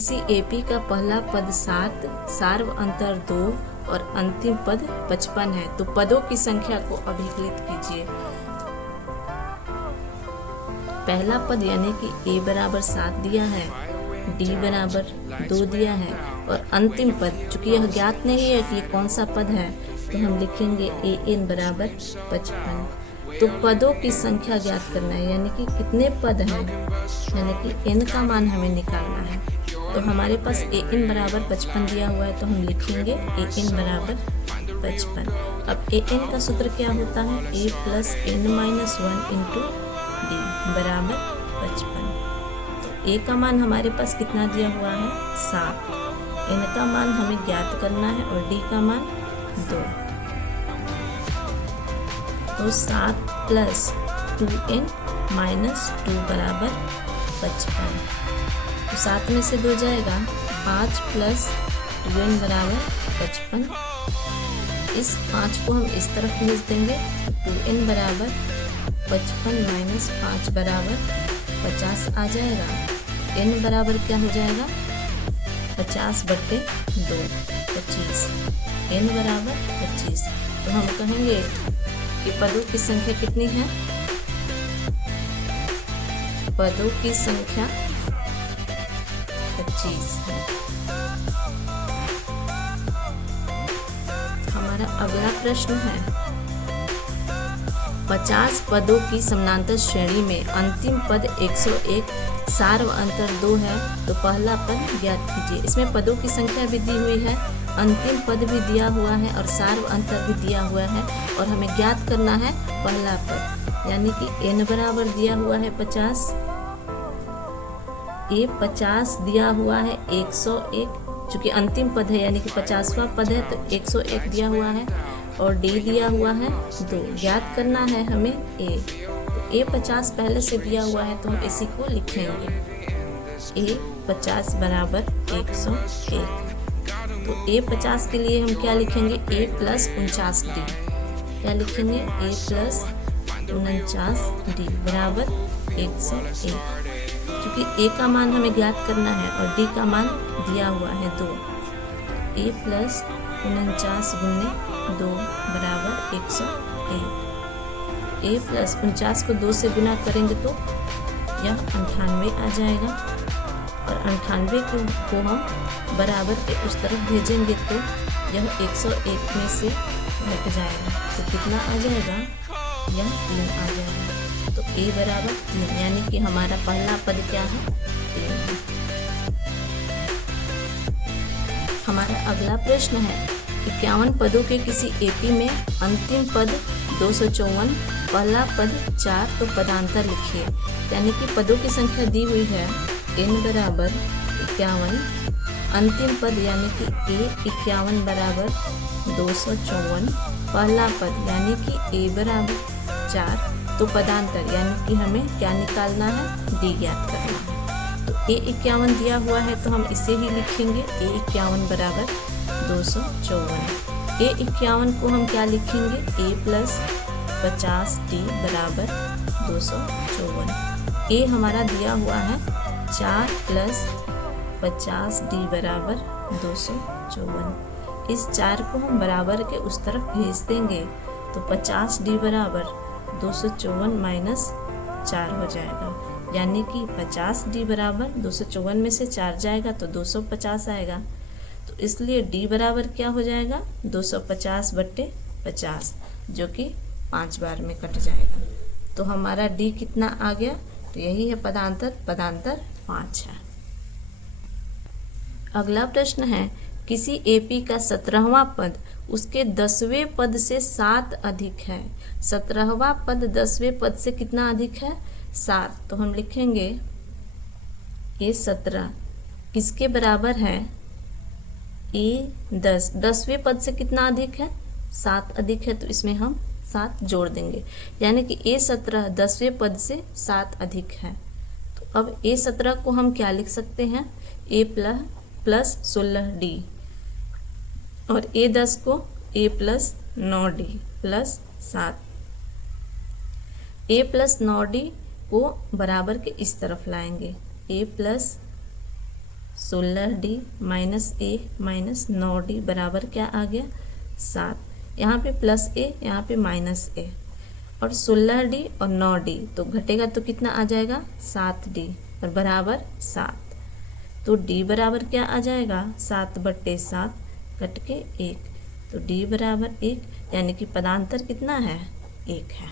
किसी एपी का पहला पद 7, सार्व अंतर 2 और अंतिम पद 55 है तो पदों की संख्या को अभिकलित कीजिए। पहला पद यानी कि a बराबर 7 दिया है, d बराबर 2 दिया है और अंतिम पद चूंकि यह ज्ञात नहीं है कि ये कौन सा पद है तो हम लिखेंगे an बराबर 55। तो पदों की संख्या ज्ञात करना है यानी कि कितने पद हैं, यानी कि n का मान हमें निकालना है। तो हमारे पास an बराबर 55 दिया हुआ है तो हम लिखेंगे an बराबर 55। अब an का सूत्र क्या होता है, a plus n minus 1 into D बराबर 55। तो a का मान हमारे पास कितना दिया हुआ है 7, n का मान हमें ज्ञात करना है और d का मान 2। तो 7 प्लस 2n माइनस 2 बराबर 55। तो 7 में से 2 जाएगा, 5 प्लस 2n बराबर 55। इस 5 को हम इस तरफ भेज देंगे तो 2n बराबर 55 माइनस 5 बराबर 50 आ जाएगा। n बराबर क्या हो जाएगा 50/2 25, n बराबर 25। तो हम कहेंगे कि पदों की संख्या कितनी है, पदों की संख्या 25 है। हमारा अगला प्रश्न है 50 पदों की समानांतर श्रेणी में अंतिम पद 101 सार्व अंतर 2 है तो पहला पद ज्ञात कीजिए। इसमें पदों की संख्या भी दी हुई है, अंतिम पद भी दिया हुआ है और सार्व अंतर भी दिया हुआ है और हमें ज्ञात करना है पहला पद यानी कि n बराबर दिया हुआ है 50, a 50 दिया हुआ है 101, चूंकि अंतिम पद है यानी कि 50वां पद है तो 101 दिया हुआ है और d दिया हुआ है 2। ज्ञात करना है हमें a, तो a 50 पहले से दिया हुआ है तो हम इसी को लिखेंगे a 50 बराबर 101। तो a 50 के लिए हम क्या लिखेंगे a प्लस 49d, क्या लिखेंगे a प्लस 49d बराबर 101। क्योंकि a का मान हमें ज्ञात करना है और d का मान दिया हुआ है 2, a प्लस 49 गुने 2 बराबर 101। a प्लस 49 को 2 से गुना करेंगे तो यह 98 आ जाएगा और 98 को हम बराबर के उस तरफ भेजेंगे तो यह 101 में से घट जाएगा तो कितना आ जाएगा, यह 3 आ जाएगा। तो a बराबर 3 यानी कि हमारा पहला पद क्या है 3। हमारा अगला प्रश्न है 51 पदों के किसी एपी में अंतिम पद 254, पहला पद 4 तो पदांतर लिखिए। यानी कि पदों की संख्या दी हुई है n बराबर 51, अंतिम पद यानी कि a 51 बराबर 254, पहला पद यानी कि a बराबर 4 तो पदांतर यानी कि हमें क्या निकालना है, d ज्ञात करना है। तो a 51 दिया हुआ है तो हम इसे ही लिखेंगे a 51 बराबर 254। a 51 को हम क्या लिखेंगे a प्लस 50d बराबर 254। a हमारा दिया हुआ है 4 प्लस 50d बराबर 254। इस 4 को हम बराबर के उस तरफ भेज देंगे तो 50d बराबर 254 माइनस 4 हो जाएगा। यानी कि 50d बराबर 254 में से 4 जाएगा तो 250 आएगा। तो इसलिए d बराबर क्या हो जाएगा 250/50 जो कि 5 बार में कट जाएगा। तो हमारा d कितना आ गया, तो यही है पदांतर 5 है। अगला प्रश्न है किसी एपी का 17वां पद उसके 10वें पद से 7 अधिक है। 17वां पद 10वें पद से कितना अधिक है 7, तो हम लिखेंगे ये 17 किसके बराबर है ए 10, 10वें पद से कितना अधिक है 7 अधिक है तो इसमें हम 7 जोड़ देंगे यानी कि ए 17 10वें पद से 7 अधिक है। तो अब ए 17 को हम क्या लिख सकते हैं ए प्लस 16d और ए 10 को a plus 9d plus 7। a plus 9d को बराबर के इस तरफ लाएंगे a plus 16D minus A minus 9D बराबर क्या आ गया 7। यहाँ पे प्लस ए, यहाँ पे माइनस ए, और 16D और 9D तो घटेगा तो कितना आ जाएगा 7D और बराबर 7। तो D बराबर क्या आ जाएगा 7/7 कट के 1, तो D बराबर 1, यानी कि पदांतर कितना है 1 है।